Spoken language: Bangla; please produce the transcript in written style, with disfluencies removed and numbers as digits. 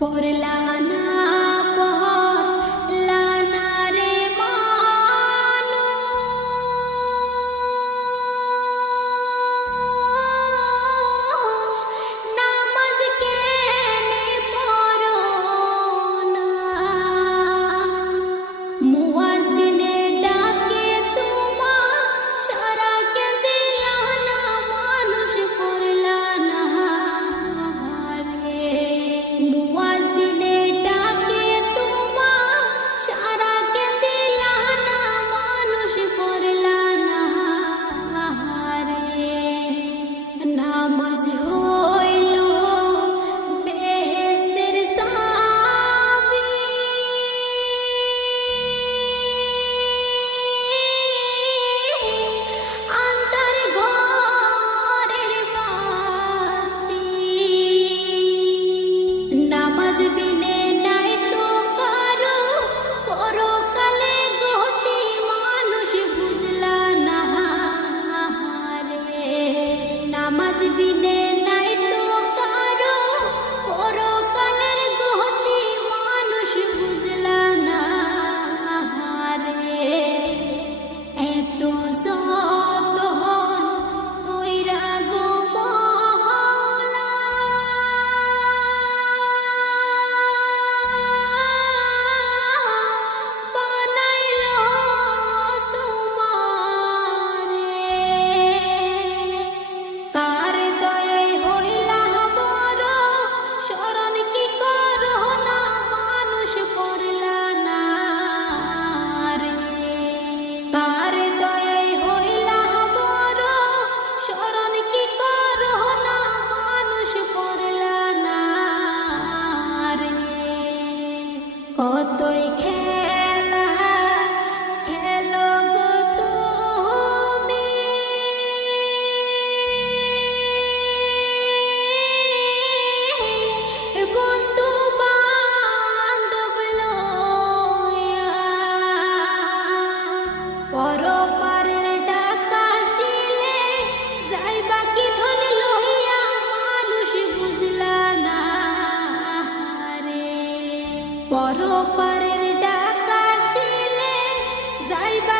পড়লা না পড়লা না রে মানুষ, নামাজ কেনে পড়ো না। মুয়াজ্জিনে ডাকে তোমার সারা কে দিলা না, মানুষ পড়লা না রে। মুয়াজ্জিনে ডাকে তোমার সারা কে দিলা না, মানুষ পড়লা না রে। নামাজ হইল বেহেশতের চাবি, আন্ধার ঘরের বাতি। নামাজ বিনে নাই তো কারো পরকালে গতি, মানুষ বুঝলা না রে। নামাজ বিনে নাই তো কারো পরকালের গতি, মানুষ বুঝলা না রে। এত যত কইরা গো মহলা, বানাইলো তোমারে। কার দয়ায় হইলা বড়, শরণ কি করো না, মানুষ পড়লা না রে। কার দয়ায় হইলা বড়, শরণ কি করো না, মানুষ পড়লা না রে। কতই খেলা খেলো গো তুমি, বন্ধু বান্ধব লইয়া। পরপারের ডাকা শিলে যাইবা কি ধন লইয়া, মানুষ বুঝলা না রে। পরপারের ডাকা শিলে যাইবা